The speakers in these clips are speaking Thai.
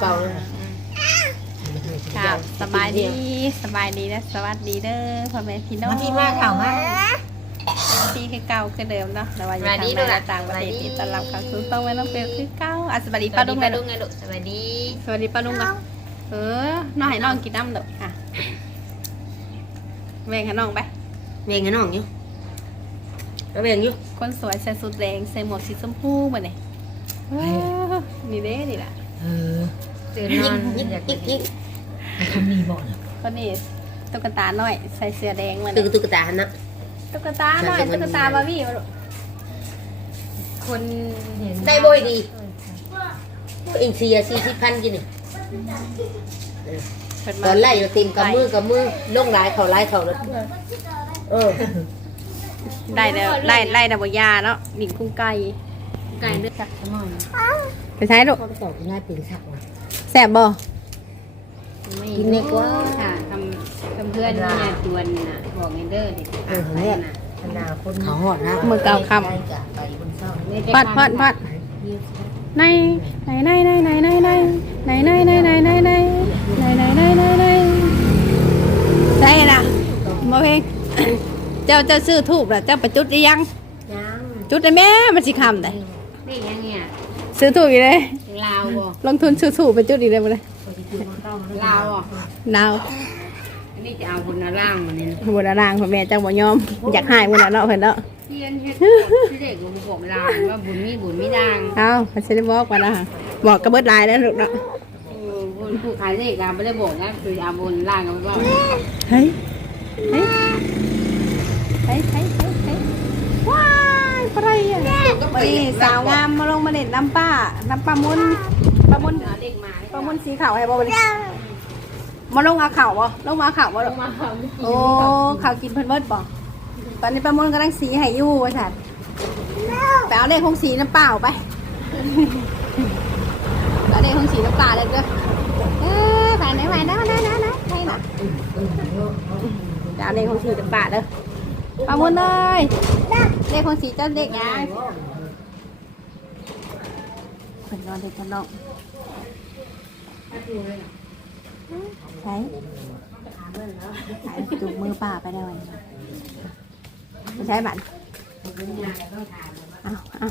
เก่าๆเลยครับสบายดีสบายดีและสวัสดีเด้อพ่อแม่พี่น้องมาที่มาข่าวมาที่คือเก่าคือเดิมเนาะแต่ว่าอยู่สวัสทางดีในลูกหและลานต่างประเทศสวัสดีที่ต้อนรับเข้าสู่ต้องแม่น้องเปลวคือเก่าอะสวัสดีสป้าวัสดุดีงป้าเลยดุงไงลูกสวัสดี สวัสดีป้าดุงก่อนเออน้องให้น้องกินน้ำเด้ออะแบ่งให้น้องไปเบ่งกันน้องอยู่แล้วเบ่งอยู่คนสวยใส่สุดแดงใส่หมวกสีชมพูมาเนี่ยเออนี่เด้นี่แหละ เออตื่นนอนยิกอยากยิกยิกไอ้คนมีบ่เนี่ยคนนี้ตุ๊กตาหน่อย ใส่เสื้อแดงมาตื่เนี่ยนตุ๊กตาหนนะตุ๊กตาหน่อยตุ๊กตาบาร์บี้มาลูกคนเห็นได้บ่อยดีเองเสียสี่สิบพันกินนี่เปิดตมาอนไล่ตีมกับมือกับมือลงหลายเขาหลายเขาแล้วเออได้แล้วไล่ไล่ดับบยาเนาะหมิงกุ้งไก่ไก่เลือดสักสมอง ไปใช้ลูกเขาไปต่อที่หน้าตีนสักว่ะแสบบ่กินในกว่า ค่ะทำทำเพื่อนเนี่ยจวนน่ะบอกเงเดอร์ดิเออเนี่ยขนาดคนเขาหอดนะมือเก่าคได้กะไปบนเศร้าำพัดพัดพัดในในในในในในในในในในในในในในในในในในในได้ละมาเพลงเจ้าเจ้าซื้อถูกแล้วเจ้าไปจุดหรือยัง ยังจุดได้แม่มันสิคำได้ นี่ยังเนี่ย ซื้อถูกอีกเลยลาวบ่ลงทุนซื้อถูกไปจุดอีกเลยมาเลยลาวอะดาวอันนี้จะเอาบุญเอาล่างมาเนี่ยบนรางพ่อแม่เจ้าบ่ยอมอยากหายบนแล้วเนาะเพิ่นเนาะเพียนเฮ็ดที่เด็กก็บอกลางว่าบุญมีบุญมีดังเอาเพิ่นสิได้บอกว่านะบอกกระเบิดลายแล้วลูกเนาะเออบุญผู้ขายเลขอะไม่ได้บอกนะคือเอาบุญล่างกันว่าเฮ้ยเฮ้ยเฮ้ยเฮ้ย เฮ้ยเฮ้ยว้าย อะไรอะนี่สาวงามมาลงมาเล่นน้ำป้า น้ำปลามุนปลามุนเด็กมาปลามุนสีขาวให้บ่บ่เลยมาลงอาข่าวบ่ลงมาอาข่าวบ่ลูกมาเอาโอ้ข่าวกินเพิ่นเบิดบ่ตอนนี้ปลามุนกำลังสีให้อยู่ว่าซั่นไปเอาเลขของสีน้ำเปล่าไปเอาเลขของสีน้ำปลาเลยเด้อเอ้ยไปไหนไปไหนไปไหนไปไหนไปไหนะเอาเลขของสีจะปาดเลย ปามุนเลยเลขของสีเจ้าเด็กยังเพิ่นนอนเด็กกันน้องใช้ใช้จูบมือป่าไปได้ไหมไม่ใช่บัตรเอาเอา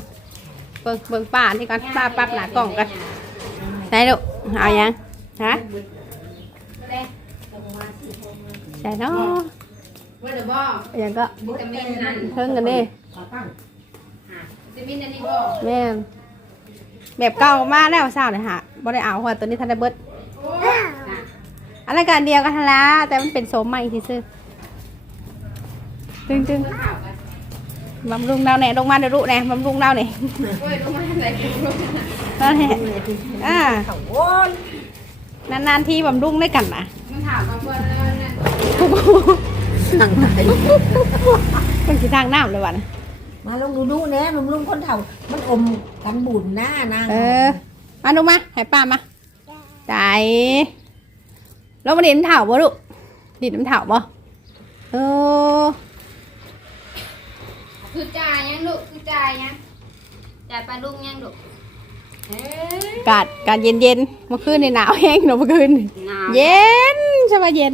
เบิ่งเบิ่งป่าที่ก่อนป่าปั๊บหน้ากล่องกันใช่ลูกเอายังฮะใช่เนาะ ว่าเดี๋ยวบ่อย่างก็วิตามินนั่นเพิ่งกันดิวิตามินอันนี้บ่แม่นแบบเก่ามาแล้วสาวเลยฮะบ่ได้เอาหัวตัวนี้ทันได้เบิดอะไรกันเดียวกันทันละแต่มันเป็นโสมใหม่ที่ซื้อตึงตึงบำรุงดาวแหน่ลงมาเดี๋ยวรู้แหน่บำรุงดาวแหน่โอ้ยลงมาทางไหนกันลงมาดาวแหน่อ่าเขาโว้นนานๆทีบำรุงได้กันนะมันถามมาเพื่อนแล้วนั่ นสั่งไหนเป็นสีทางน้ำเลยวันมาลงดูดูเนี่ยลุงลุงคนเฒ่า มันอมกันบุญหน้านางเออมาดูมาให้ป้ามาใจแล้วมาดินเถาบ่ลูกดินน้ำเถาบ่เออคือจ่ายยังลูกคือจ่ายยังจ่ายปลาลุงยังลูกกาดกาดเย็นเย็นเมื่อคืนในหนาวแห้งเนอะเมื่อคืนเย็นใช่ไหมเย็น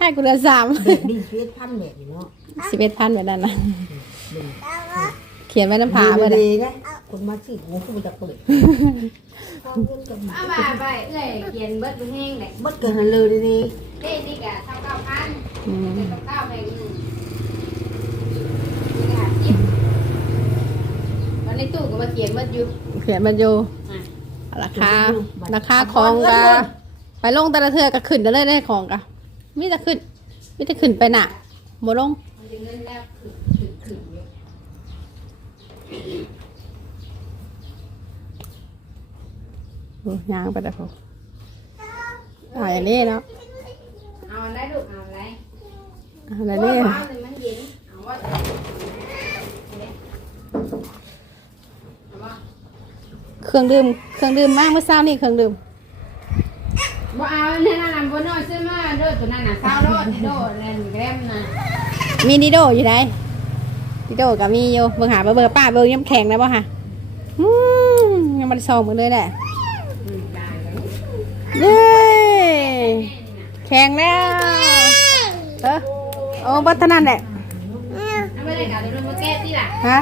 ให้กูเดือนสามเด็กดีชีวิตพันเนี่ยอยู่เนาะสิบเอ็ดพันแบบนั้นนะเขียนไว้น้ำผาเมื่อใดดีนะคนมาสิงูคือมันจะเปิดเอามาไปเอ้ยเขียนเบิดดูแห้งเลยมดเกินเลยดีเด้นี่กะเท่าเก้าพันอืมเป็นกับเก้าไปหนึ่งนี่ค่ะจิ๊บวันนี้ตู้ก็มาเขียนเบิดอยู่เขียนมันอยู่อะราคาราคาของกะไปลงแต่ละเทือก็ขึ้นแต่เลยได้ของกะ มิจะขึ้นมิจะขึ้นไปหนักโมลงมันจะเงินแล้วขึ้นขึ้นขึ้นอยู่โอ้ยางไปแต่พอเอาอย่างนี้เนาะเอาอะไรลูกเอาอะไรเอาอย่างโอ้นี้ยเอาเลยมันเย็นเอาว่าเอาว่าเครื่องดื่มเครื่องดื่มมากเมื่อเช้านี่เครื่องดื่ม บ่เอาเนี่ยนั่นน่ะบ่น้อยซื้อมาเด้อตัวนั้นน่ะเศร้า โลดโดดเล่นแกรมน่ะมีดิโดอยู่ไหนดิโดก็มีอยู่เบิ่งหาเบอร์เบอร์ป้าเบอร์ยังแข็งนะบ่ฮะอืมยังมันซองหมดเลยแหละอืมได้แล้วเย้แข็งแล้วเออโอ้บัตรนั่นแหละเอาไปเลยกับตัวโมเกตที่ล่ะฮะ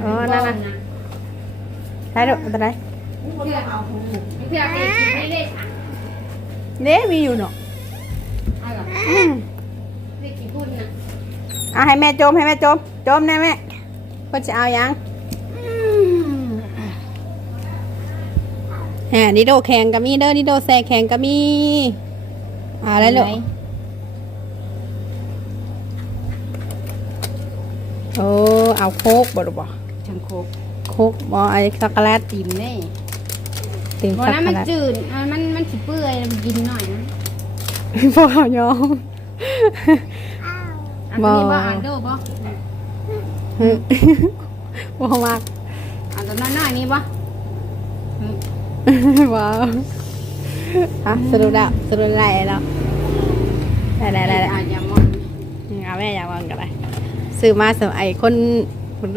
อ๋อนั่นน่ะใช่ดูบัตรไหนเพื่อเอาเพื่อไปชิมให้เล่ค่ะเด้มีอยู่เนาะ เอาหรออืมเล่กี่พุ่นนะเอาให้แม่โจมให้แม่โจมโจมแน่แม่เพิ่นจะเอายังฮะดิโดแข่งก็มีเด้อดิโดแซ่แข่งก็มีเอะไรลูกโอ้เอาโคกบ่ลูกบ่ชังโคกโคกบ่ไอ้ช็อกโกแลตติ่มแน่ติมเพราะช็อกนั้นโกมันแลตจืดอะมันมันสิเปื่อยมันกินหน่อยนะ พวกเขายอม อันนี้บ่อ่านดูบ่บ่มากอ่านตัวน้อยๆนี่บ่ว้าวอะสรุปแล้วสรุปได้แล้วได้ได้ได้ได้อ่านอย่ามองเอาแม่อยากวางกันเลยซื้อมาสมัยคน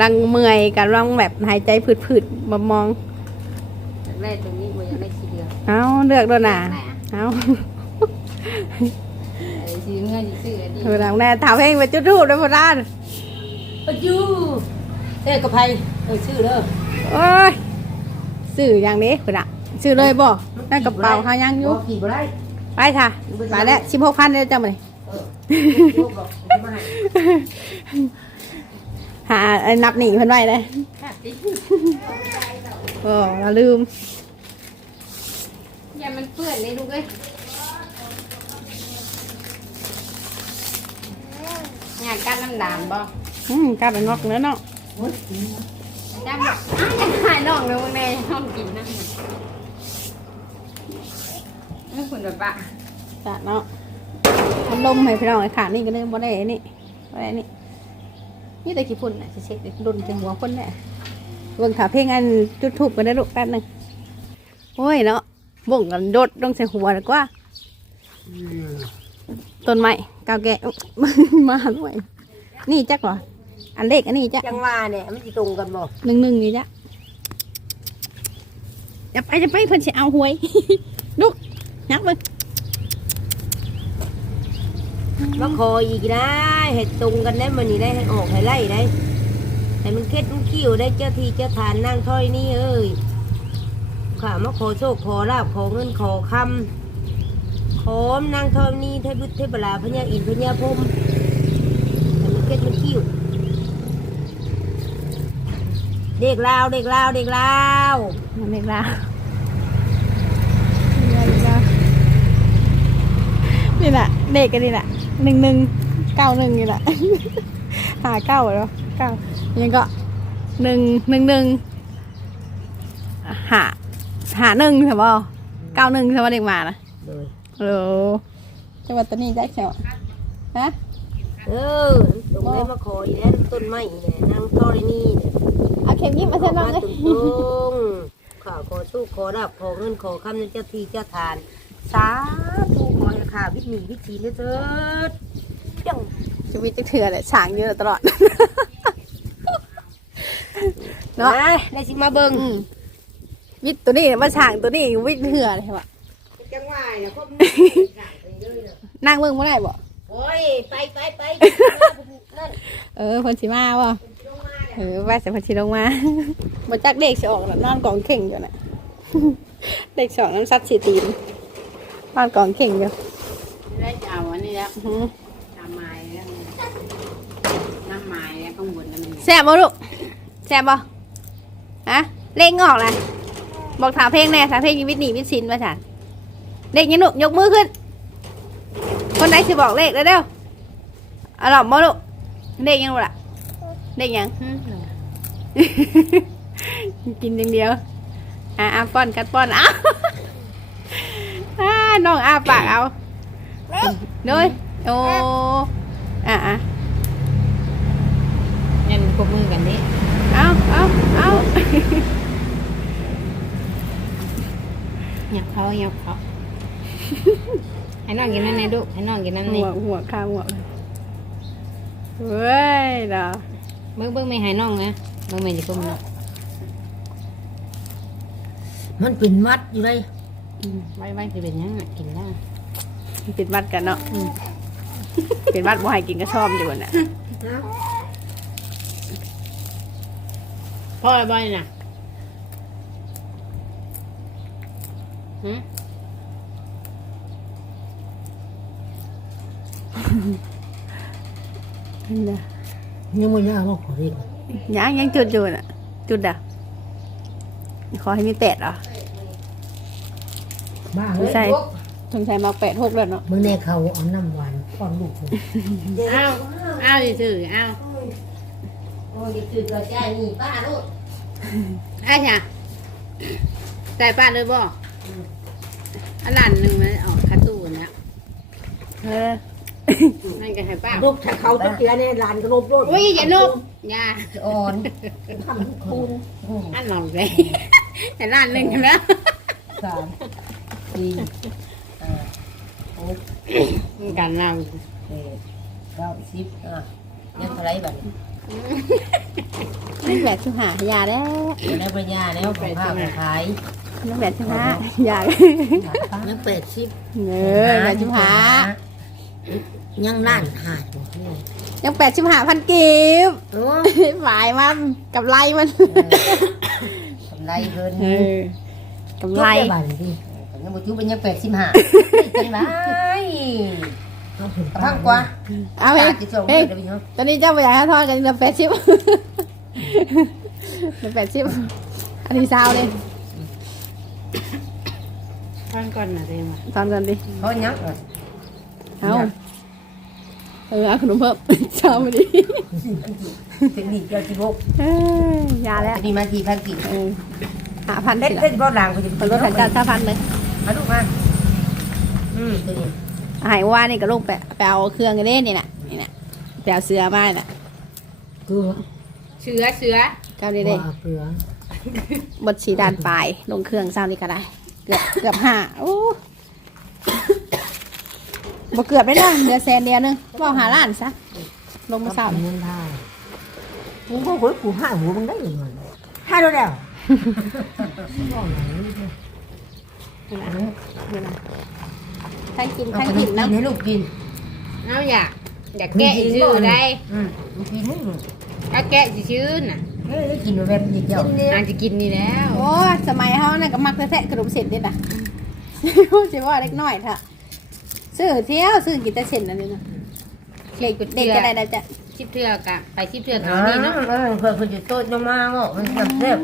รังเมื่อยกันรังแบบหายใจผืดๆมามองแรกตรงนี้บ่อยากได้สีเหลืองเอาเลือกด้วยนะเอา ไอ้สีเงินสิซื้ออันนี้เออหลังแน่ถามเพลงไปจุดทูบด้วยพ่อด้านปะยูเอ้ยกระไพเออชื่อเด้อโอ้ยซื้ออย่างนี้คุณอะซื้อเลยบ่นั่นกระเป๋าหายังอยู่บ่ขี่บ่ได้ไปค่ะไปแล้วชิมหกพันเลยจ้ามาเลยเออลูกบอกเอามาให้หาไอ้นับหนีเพิ่นไว้เลยโอ้เราลืมอย่ามันเปื้อนเลยลูกเอ้ย อยากกันน้ำดามบ่อืมกลายเป็นงอกเนื้อเนาะจำอ้าวยังหายน้องเลยมึงแม่ห้องกินนั่นนี่คุณแบบปะจ้ะเนาะพัดลมให้พี่น้องไอ้ขานี่ก็เลยบ่ได้นี่บ่ได้นี่นี่แต่ขี้ฝุ่นน่ะสิเช็ดโดนจังหัวคนแน่เบิ่งขาเพลงอันจุดทูบกันได้ลูกแป๊บหนึงโอ้ยเนาะบ่งกันโดดต้องใส่หัวดีกว่า ต้นไม้กาวแกะมาหน่อยนี่จักเหรออันเล็กอันนี้จ้ะจังว่าเนี่ยมันสิตรงกันบ่หนึ่งหนึ่งนี่จ้ะจะไปจะไปเพิ่นสิเอาหวย ลูกนักเบิ่งมาคอยอีกได้ให้ตรงกันได้มันนี่ได้ให้ออกให้ไล่ได้ให้มันเค็ดมันคิ้วได้เจ้าที่เจ้าทานนั่งถ้อยนี่เอ้ยข้ามาขอโชคขอลาบขอเงินขอคำ ขอมนางทองนี้เทพบุตรเทพลาพญาอินทร์พญาพรหมให้มันเค็ดมันคิ้วเด็กลาวเด็กลาวเด็กลาวมันเด็กละนี่แหละเด็กกันนี่แหละหนึ่งหนึ่งเก้าหนึ่งนี่แหละหาเก้าเหรอเก้ายังก็หนึ่งหนึ่งหนึ่งหาหาหนึ่งใช่ป่ะเก้าหนึ่งใช่ป่ะเด็กมานะเลย โอ้จังหวัดตอนนี้ได้เชียวฮะเออตรงได้มาขออีแล้วต้นไม้เนี่ยนางท้อยนี่เนี่ยเอาเข็มยิ้มมาขเส้อนน้องมาเลยตรงๆข้าขอสู้ขอรับขอเงินขอคำในเจ้าที่เจ้าทานสาธุขอให้ข้าวิถีวิถีเลยเถิดเพียงชีวิตจะเถื่อนแหละฉางเยอะตลอดเนาะมาได้สิมาเบิ่งอืมวิทย์ตัวนี้มาฉางตัวนี้วิทย์เถื่อนเลยว่ะ จังหวะเนี่ยพวกนั่งเบิ่งไม่ได้บ่โอ้ยไปไปไปนั่นเออเพันชิมาบ่เออว่าแต่เพันชิลงมาบ่จักเด็กสิออกแล้วนอนกองเข่งอยู่น่ะเด็กสองน้ำซัดสีตีนนอนกองเข่งอยู่ได้จะเอาอันนี้แล้วอื้อหือน้ำไม้แล้วน้ำไม้แล้วข้างบนนั่นแซ่บบ่ลูกแซ่บบ่ฮะเล่งออกเลยบอกถามเพลงแน่ถามเพลงชีวิตหนีวิตสินมาฉัน เด็กยังลูกยกมือขึ้น คนไหนสิบอกเลขเร็วๆเอาหล่อมบ่ลูกเด็กยังลูกล่ะเด็กยังกินอย่างเดียวอะอาป้อนกัดป้อนเอาอ่าน้องอาปากเอาด้วยโอ้อะอะยันกบมือกันนี่เอาเอาเอาหยับเขาหยับเขา ให้น้องกินนั่นในลูกให้น้องกินนั่นหันี่วหัวข้าวหัวเว้ยเด้อเบิ้งเบิ้งไม่ให้น้องนะเบิ้งไม่จะก้มน้องมันเป็นมัดอยู่เลยไว้ไว้จะเป็นยังไงกินได้ปิดวัดกันเนาะปิดวัดบ่ให้กินก็ชอบอยู่น่ะพ่อบ่อยน่ะ หืมยังไม่ยากว่าขอเรียกยังยังจุดอยู่น่ะ จุดอะขอให้มีแปดเหรอบ้าไม่ใช่สงสัยมาแปดหกแล้วเนาะเมื่อแน่เขาเอาน้ำหวานป้อนลูกผมอ้าวอ้าวซื่อๆอ้าวโอ้ยคือเราใจนี่ป้าลูกอ้าวจ้ะใส่ป้าเลยบ่อันนั้นหนึ่งมันออกคาตูนแล้วเออ นั่นก็ให้ป้าลูกถ้าเขาตะเกียเนี่ยลานกระโดดโดดโอ้ยอย่านุกอย่าอ่อนทำคูณอันหลอกเลยแต่ร้านหนึ่งแล้วสามสี่ห้าหกกันเราเจ็ดเก้าสิบอะยังเท่าไรบัดนี้นี่แปดสิบห้าอยาแล้วจะได้ปัญญาแล้วของภาพของขายนี่แปดสิบห้าอยายังแปดสิบเออแปดสิบห้า ยังล้านห้าอยู่ยังแปดสิบห้าพันกีบโอ้หมายมันกับไรมันกำไรเพิ่นเออกับไรบาทดิยังบ่จุเป็นยังแปดสิบห้าจังไรกระพังกว่าเอาเฮ้ยจะส่งเฮ้ยเดี๋ยวไปเนาะตอนนี้เจ้าไปอยากให้ทอดกันเหลือแปดสิบเหลือแปดสิบอันนี้ซาวเลยฟังก่อนนะเต็มตอนกันดิเขายังเออ เอาเออเอาขนมเพิ่มเช้ามาดิเทคนิคเดียวสิบหกเอ้ยอยาแล้วอันนี้มาทีพันกี่เออหาพันเล่นสิละเล่นบอลหลังไปจะเปิดรถขันจานห้าพันเลยมาลูกมาอืมตัวนี้หายว่านี่ก็ลูกไปไปเอาเครื่องกันเล่นนี่น่ะนี่น่ะไปเอาเสือมาน่ะเกลือเสือเสือเก้านี่เด้ว่าเกลือบดสีดานปลายลงเครื่องเศร้านี่ก็ได้ เกือบเกือบห้าโอ้ บ่เกือบได้นะเดือแสนเดียวนึงว่าหาล้านซะลงมาเศร้าเงินได้กูก็คุยกูห้าหัวมึงได้ยังไงห้าแล้วแล้วทั้งกินเอาทั้งขนกิมนกินน้ำให้ลูกกินเอาอยากอยากแกะชื่อได้อืมลูกกินให้หนูถ้าแกะชื่อน่ะเฮ้ยได้กินแบบนี้เดียวอาจจะกินนี่แล้ว โอ้ยสมัยเขาน่ะก็มักแท้ๆขนมเส้นนี่น่ะสิว่าเล็กน้อยเถอะ ซื้อเที่ยวซื้อกินแต่เส้นนั่นนี่นะเด็กเด็กจะได้ได้จะชิบเทือกะไปชิบเทือกอ๋เขาอนี่เนาะเออเพื่อเพื่อจะโต๊ะลงมาเนาะมันน้ำเทพ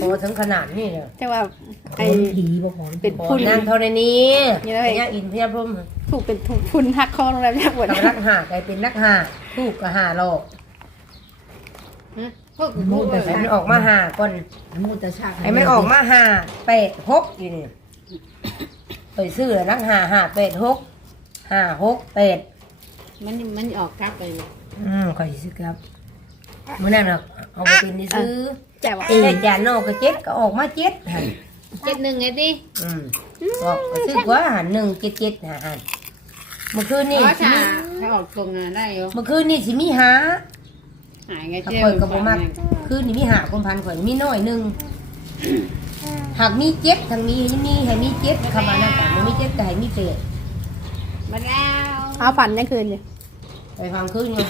โตถึงขนาดนี้เลยแต่ว่าไอ้ไอ้ผีบอกหอมเป็นพอพุ่นนั่งเท่าในนี้นี่เลยพญาอินพญาพรหมถูกเป็นถูกพุ่นหักคอโรงแรมแทบหมดกับรักหากลายเป็นรักหาทูกกับหาโลกพวกมูพวกแต่ให้มันออกมาหาก่อนมูแต่ชาติให้มันออกมาหาเป็ดหกอยู่นี่ ไปซื้อรักหาหาเป็ดหกหาหกเป็ดมันมันออกกลับไปอืมคอยซื้อครับมื่อนั้นน่ะเอาไปเป็นที่ซื้อแต่ว่าเจ็ดจานนอกก็เจ็ดก็ออกมาเจ็ดหันเจ็ดหนึ่งไงดิอืมออกก็ซื้อว่าหันหนึ่งเจ็ดเจ็ดหาหันเมื่อคืนนี่อ๋อสิถ้ามีถ้าออกตรงได้อยู่เมื่อคืนนี่สิมีหาหายไงถ้าเจ้าข่อยก็บ่มักคืนนี่มีหาคนพันข่อยมีน้อยหนึ่ง หากมีเจ็ดทางนี้มีให้มีเจ็ดคำว่านั่นแต่บ่มีเจ็ดก็ให้มีเป็ดมาแล้วเอาฝันยังคืนอยู่ไปฟังคืนไง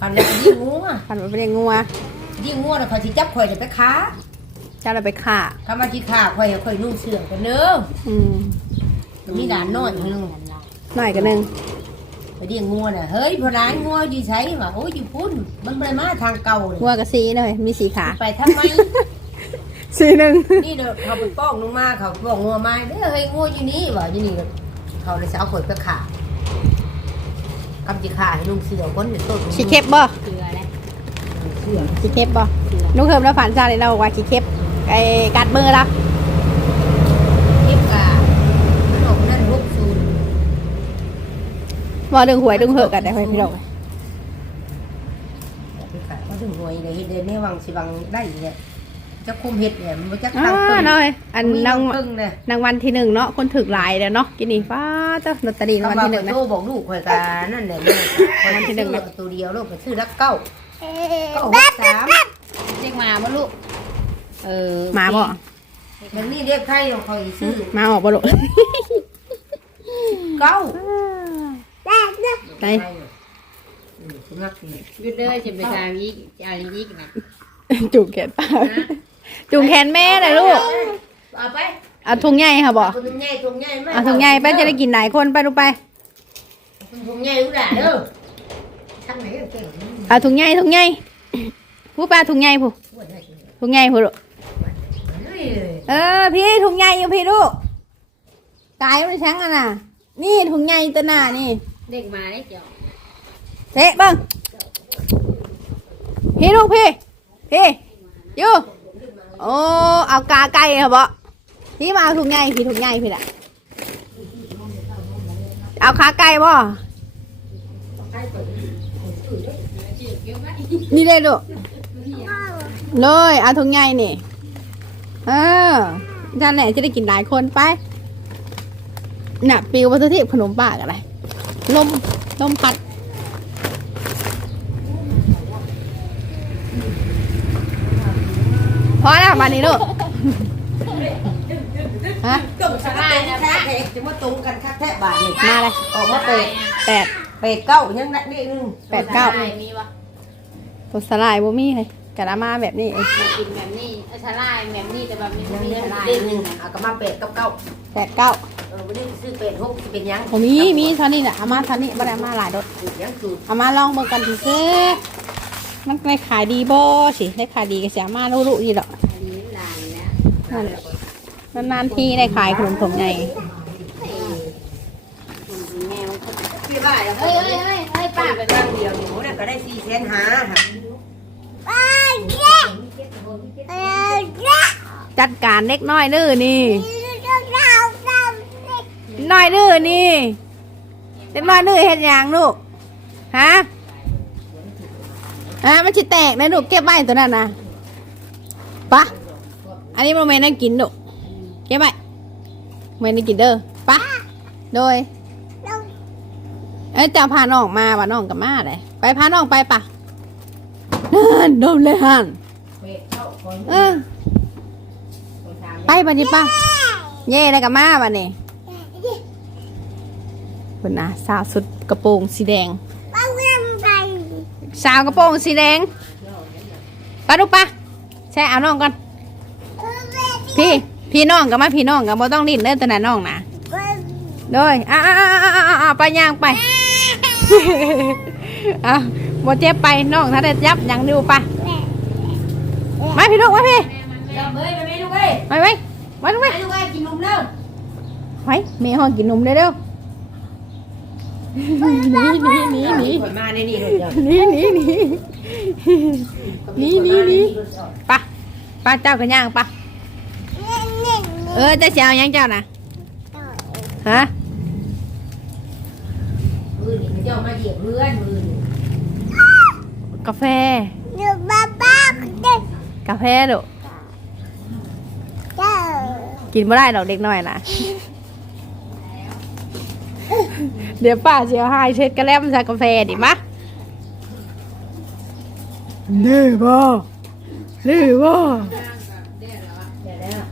ฟันแล้วก็ยิ่งงัวฝันว่าเป็นงัวยิ่งงัวแล้วเขาสิจับข่อยจะไปค้าเจ้าเราไปฆ่าคำว่าที่ค้าข่อยให้ข่อยนุ่งเสื้อกันเด้ออืมมีด่านน้อยอยู่นึงหน่อยกันหนึ่งไปเลี้ยงงัวน่ะเฮ้ยพอร้านงัวอยู่ใช้ว่าโอ้ยอยู่พุ่นมันบ่ไปมาทางเก่าเลยงัวกับสีเลยมีสีขา ไปทำไม สีหนึ่งนี่เด้อเขาไปป้องลงมาเขาป้องงัวมาเด้อเฮ้ยงัวอยู่นี่ว่าอยู่นี่เขาเลยจะเอาข่อยไปขาคำจิขาให้ลุงเสือคนเป็นต้นขี้เข็บบ่เกลือแล้วเสือขี้เข็บบ่นุ้งเคิมแล้วฝันเจ้าเลยเราบอกว่าขี้เข็บไอ้กัดมือเราเก็บกาขนมนั่นลูกซูนบ่ดึงหวยดึงเหอะกันได้ไหมพี่ดอกไปขายเขาถึงหวยเลยเดินในวังสิวังได้เนี่ย จะคุมเห็ดเนี่ยมันจะอ่าตั้งต้นหน่อยอันมีนางครึ่งเนี่ยนางวันที่หนึ่งเนาะคนถึกหลายเด้อเนาะกินนี่ฟ้าเจ้าลอตเตอรี่รางวัลคำว่าที่หนึ่งไปนะโทรบอกลูกข่อยกันนั่นแหละเนี่ยข่อยที่หนึ่งตัวเดียวลูกไปซื้อรักเก้าเก้าหกสามเรียกมาบ่ลูกเออหมาบ่อย่างนี้เรียกใครของคอยซื้อมาออกบ่ลูกเก้าไปอืมสุนัขนี่หยุดเด้อจะไปทางยิกจะเอายิกนะจูงแขนป้า จูงแขนแม่เลยลูก เอาไปเอาถุงใหญ่ค่ะบ่เอาถุงใหญ่ถุงใหญ่ไหมเอาถุงใหญ่ไปจะได้กินหลายคนไปลูกไปถุงใหญ่ลูกหลานเด้อทางไหนก็เก่งเอาถุงใหญ่ถุงใหญ่ผู้ปลาถุงใหญ่ผู้ถุงใหญ่ผู้ลูกเฮ้ยเออพี่ถุงใหญ่อยู่พี่ลูกกายมันช่างอะน่ะ นี่ถุงใหญ่ตัวหน้านี่ เด็กมาได้เจ้าเตะเบ้างพี่ลูกพี่พี่อยู่ โอ้เอากาไก่เหรอบ่พี่มาเอาถุงใหญ่พี่ถุงใหญ่พี่แหละเอาขาไก่บ่นี่เลยลูกเลยเอาถุงใหญ่นี่ เออท่านแหละจะได้กินหลายคนไปน่ะปิววัตถุดิบขนมปากอะไรลมลมพัด พอแล้วมานี่ลูกฮะตรงสลายนะแท้จะมาตรงกันคักแท้บาทนี่มาเลยออกมาเป็ดแปดเป็ดเก้ายังได้นี่นึงแปดเก้ามีวะตัวสลายบ่มีเลยกะละมาแบบนี้เองกินแบบนี้เอาชาลายแบบนี้แต่แบบมียังมีได้ชาลายได้นึงเอาก็มาเป็ดกับเก้าแปดเก้าเออไม่ได้ซื้อเป็ดหกสิเป็นยังผมมีมีเท่านี้แหละเอามาเท่านี้บ่ได้เอามาหลายรถยังสูตรเอามาลองเบิ่งกันสิเซ่ มันได้ขายดีบ่สิได้ขายดีก็สิเอามาลุๆดีดอกอันนี้ลายแล้วนั่นแหละนานๆทีได้ขายขนมผมใหญ่แมวพี่บ้าแล้วเฮ้ยเฮ้ยเฮ้ยเฮ้ยป้าป้าไปตั้งเดียวนี่โหน่ะก็ได้สี่แสนหาค่ะจัดการเล็กน้อยเด้อนี่น้อยเด้อนี่เล็กน้อยเด้อเฮ็ดหยังลูกฮะ ฮะมันสิแตกนะลูกเก็บไว้ตัวนั้นนะปะอันนี้มันไม่ได้กินลูกเก็บไว้ไม่ได้กินเด้อปะโดยเอ้ยจะพาน้องมาว่ะน้องกับมาเลยไปพาน้องไปปะนั่นโดนเลยฮันเป็ดเก้าคนเออไปบันนี้ปะเย่ได้กับมาบันนี้คุณนะสาวสุดกระโปรงสีแดง สาวกระโปรงสีแดงไปดูปะใช่เอาน้องก่อน พี่ พี่น้องกับมาพี่น้องกับบ่ต้องลิ้นเด้อตัวนั้นน้องนะโดยอะอะอะอะอะอะไปย่างไปอะบ่เจ็บไปน้องถ้าได้ยับยังดูปะมาพี่ลูกมาพี่จับเอ้ยไปไม่ลูกเอ้ยไปไปมาลูกไปไปลูกเอ้ยกินนมเด้อไปแม่ห้องกินนมเร็วๆ หนีหนีหนีหนีข่อยมาในนี่เลยหนีหนีหนีหนีหนีหนีปะปะเจ้ากันย่างปะเออจะเช้ายังเจ้านะฮะมือนี่เจ้ามาเหยียบเพื่อนมือกาแฟกาแฟดุกินไม่ได้หรอกเด็กน้อยนะ เดี๋ยวป้าเสียหายเช็ดกระแลมใส่กาแฟดิมะเดื้อบ่เดื้อบ่เดี๋ยวแล้ว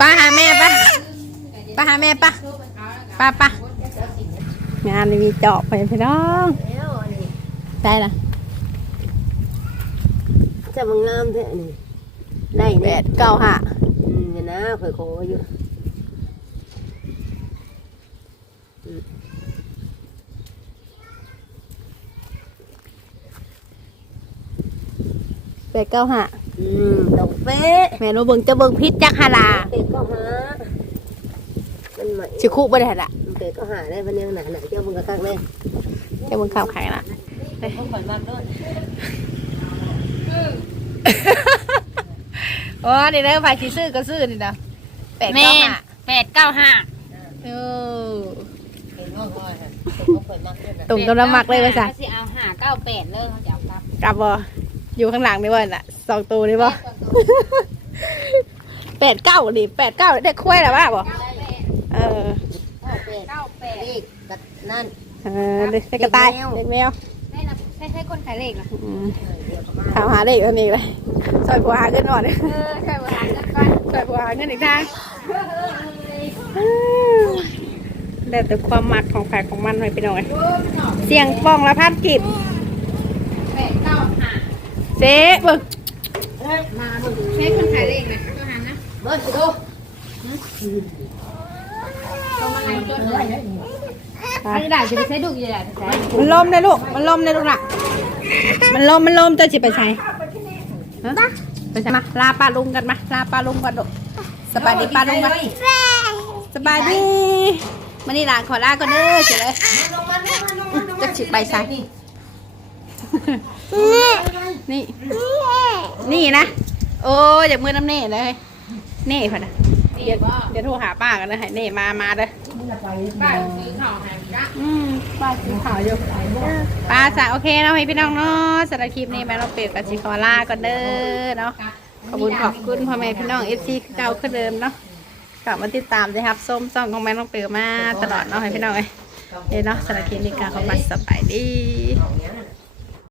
ป้าหาแม่ปะป้าหาแม่ปะป้าปะงานมีเจาะไปพี่น้องแล้วอันนี้ได้ละจะมางามแท้นี่ได้แปเนี่ยดเก้าห้าอืมเดี๋ยว นะข่อยขออยู่แปดเก้าห้าอืมดอกเป๊ะแม่หนูเบิ่งจะเบิ่งพิษจักฮาลาเป็ดก็หามันใหม่สิคุบ่ได้ละเป็ดก็หาได้พันยังหนาหนาเจ้ามึงกระคักเลยจะเบิ่งข่าวขายละแต่เขาข่อยมากด้วย โอ้นี่เด้อไปสิซื้อก็ซื้อนี่เด้อแปดแม่เก้าห้าแปดเก้าห้าเออ เป็นน้องก้อยค่ะเขาข่อยมากด้วยนะตุ่มกำลังมักเลยว่าจ้ะ สิเอาห้าเก้าแปดเลยเขาจะเอาครับกลับบ่อยู่ข้างหลังนี่บ่น่ะสองตัวนี่บ่แปดเก้าดิแปดเก้าเด็กคุ้ยหรอวะบ่เออเก้าเป็ดเก้าแปดเลขกับนั่น เออเด็กกระต่ายเด็กแมวได้ละ ใช่ใช่คนขายเลขนะอืมถามหาเด็กคนนี้เลยซอยผัวหาเงินก่อนเออใช่เวลาเงินก่อนซอยผัวหาเงินอีกทางแต่แต่ความมักของใครของมันหน่อยไปหน่อย เสียงป้องละพันกิบแปดเก้าห้าเจ๊เบิ่งมาเบิ่งใช่คนขายเลขนะก็หันนะเบิ่งสิดูต้องมาไล่จนเอ เลอยได้อันนี้ได้จะไปใช้ดูกี่ได้ใช้มันลมเลยลูก มันลมเลยลูกน่ะ มันลมมันลมจะจิไปใช้ฮะไปใช้มาลาปลาลุงกันมาลาปลาลุงกันลูกสบายดีปลาลุงกันสบายดีมานี่หลานขอลาก่อนเด้อเจ๋เลยลงมาลงมาลงมาลงมาจะฉิบใบใส่นี่ นี่นะ โอ้ยอยากมือน้ำเน่เลย เน่พอนะ เดี๋ยวเดี๋ยวโทรหาป้ากันเลยให้เน่มามาเด้อมึงจะไปบ้านซื้อข้าวหายจ้ะอืมป้าสีขาวอยู่ป้าสะโอเคเนาะให้พี่น้องเนาะสำหรับคลิปนี้แม่เราเปิดกับชิคอล่าก่อนเด้อเนาะขอบคุณขอบคุณพ่อแม่พี่น้องเอฟซีเก่าขึ้นเดิมเนาะกลับมาติดตามเลยครับส้มซ่องของแม่น้องเปิดมาตลอดเนาะให้พี่น้องเอ้ยเอ้ยเนาะสำหรับคลิปนี้ก็ขอบคุณสบายดีอย่างเงี้ย